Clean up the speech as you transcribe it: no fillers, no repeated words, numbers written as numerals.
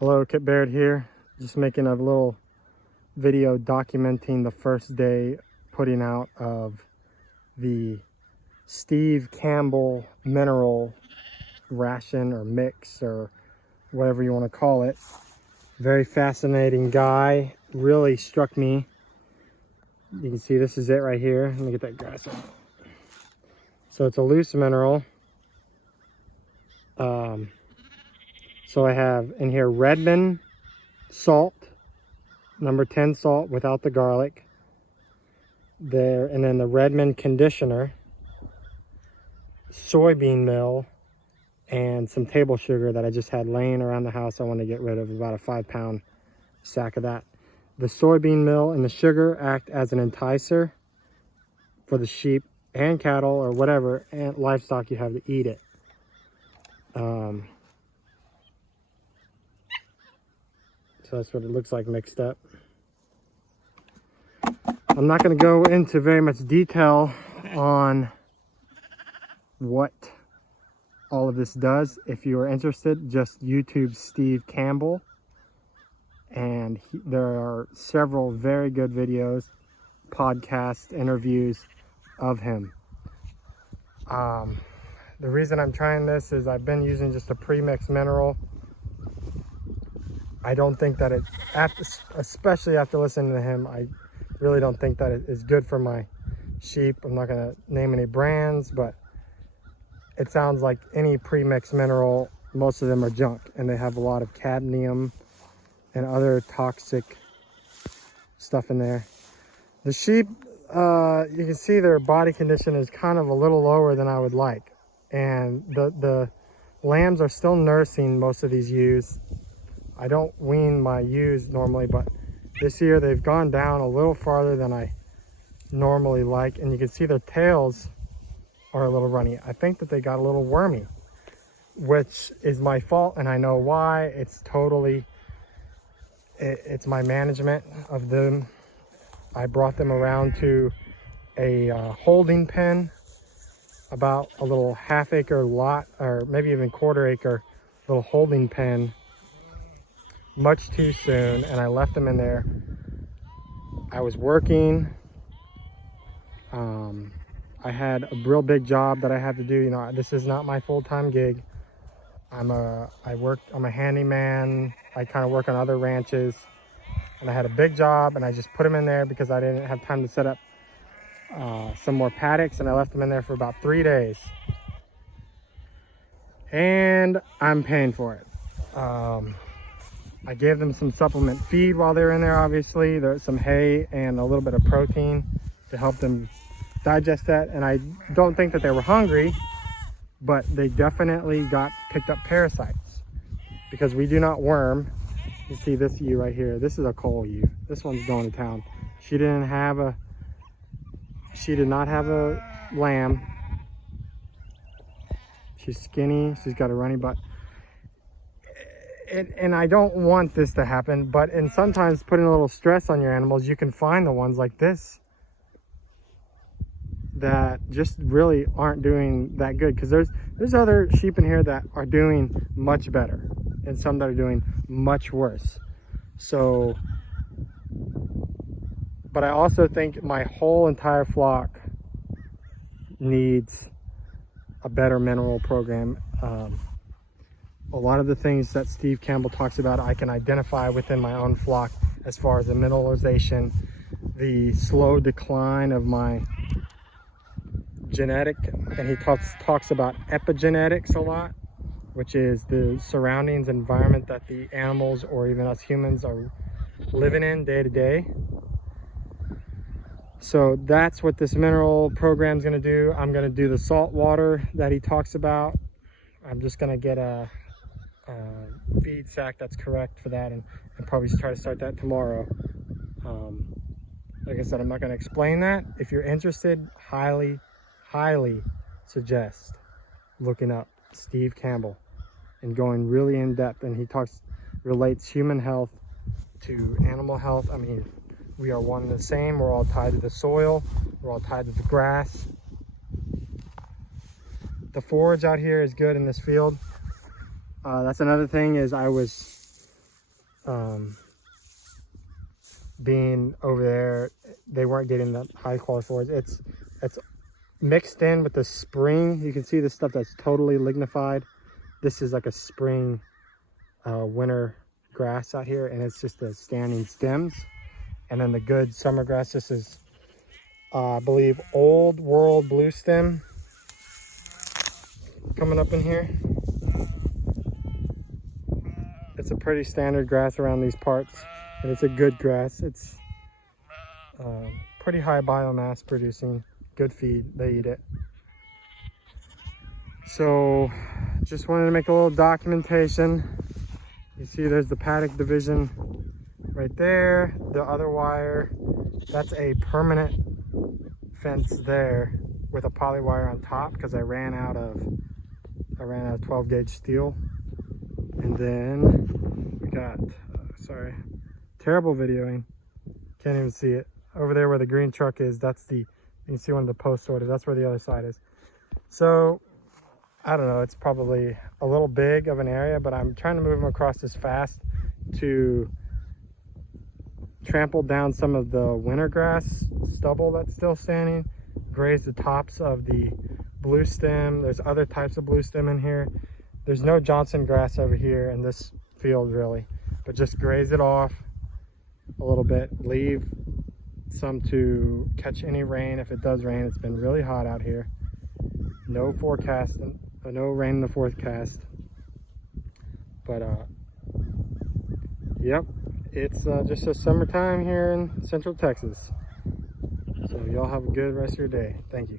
Hello, Kit Baird here. Just making a little video documenting the first day putting out of the Steve Campbell mineral ration or mix or whatever you want to call it. Very fascinating guy. Really struck me. You can see this is it right here. Let me get that grass out. So it's a loose mineral. So I have in here Redmond salt, number 10 salt without the garlic there, and then the Redmond conditioner, soybean meal, and some table sugar that I just had laying around the house. I want to get rid of about a 5-pound sack of that. The soybean meal and the sugar act as an enticer for the sheep and cattle or whatever and livestock you have to eat it. So that's what it looks like mixed up. I'm not going to go into very much detail on what all of this does. If you are interested, just YouTube Steve Campbell. And there are several very good videos, podcast interviews of him. The reason I'm trying this is I've been using just a pre-mixed mineral. I don't think that it, especially after listening to him, I really don't think that it is good for my sheep. I'm not going to name any brands, but it sounds like any pre-mixed mineral, most of them are junk, and they have a lot of cadmium and other toxic stuff in there. The sheep, you can see their body condition is kind of a little lower than I would like. And the lambs are still nursing most of these ewes. I don't wean my ewes normally, but this year they've gone down a little farther than I normally like. And you can see their tails are a little runny. I think that they got a little wormy, which is my fault, and I know why. It's my management of them. I brought them around to a holding pen, about a little half-acre lot, or maybe even quarter-acre little holding pen, much too soon, and I left them in there. I was working. I had a real big job that I had to do. You know, this is not my full-time gig. I'm a handyman. I kind of work on other ranches, and I had a big job, and I just put them in there because I didn't have time to set up some more paddocks, and I left them in there for about 3 days, and I'm paying for it. I gave them some supplement feed while they were in there. Obviously there's some hay and a little bit of protein to help them digest that, and I don't think that they were hungry, but they definitely picked up parasites because we do not worm. You see this ewe right here, this is a coal ewe. This one's going to town. She did not have a lamb. She's skinny, she's got a runny butt. And I don't want this to happen, but sometimes putting a little stress on your animals, you can find the ones like this that just really aren't doing that good, because there's other sheep in here that are doing much better and some that are doing much worse. So, but I also think my whole entire flock needs a better mineral program. A lot of the things that Steve Campbell talks about, I can identify within my own flock, as far as the mineralization, the slow decline of my genetic, and he talks about epigenetics a lot, which is the surroundings environment that the animals or even us humans are living in day to day. So that's what this mineral program is going to do. I'm going to do the salt water that he talks about. I'm just going to get a feed sack that's correct for that, and probably try to start that tomorrow. Like I said, I'm not going to explain that. If you're interested, highly suggest looking up Steve Campbell and going really in depth. And he relates human health to animal health. I mean, we are one and the same. We're all tied to the soil. We're all tied to the grass. The forage out here is good in this field. That's another thing, is I was being over there, they weren't getting the high quality forage. It's mixed in with the spring. You can see the stuff that's totally lignified. This is like a spring winter grass out here, and it's just the standing stems. And then the good summer grass, this is I believe old world blue stem coming up in here. It's a pretty standard grass around these parts, and it's a good grass. It's pretty high biomass producing, good feed, they eat it. So just wanted to make a little documentation. You see there's the paddock division right there. The other wire, that's a permanent fence there with a poly wire on top because I ran out of 12 gauge steel. And then we got sorry, terrible videoing, can't even see it. Over there where the green truck is, that's the, you can see one of the post orders, that's where the other side is. So I don't know, it's probably a little big of an area, but I'm trying to move them across this fast to trample down some of the winter grass stubble that's still standing, graze the tops of the blue stem. There's other types of blue stem in here. There's no Johnson grass over here in this field really, but just graze it off a little bit, leave some to catch any rain if it does rain. It's been really hot out here. No forecast, no rain in the forecast. But yep, it's just a summertime here in Central Texas. So y'all have a good rest of your day. Thank you.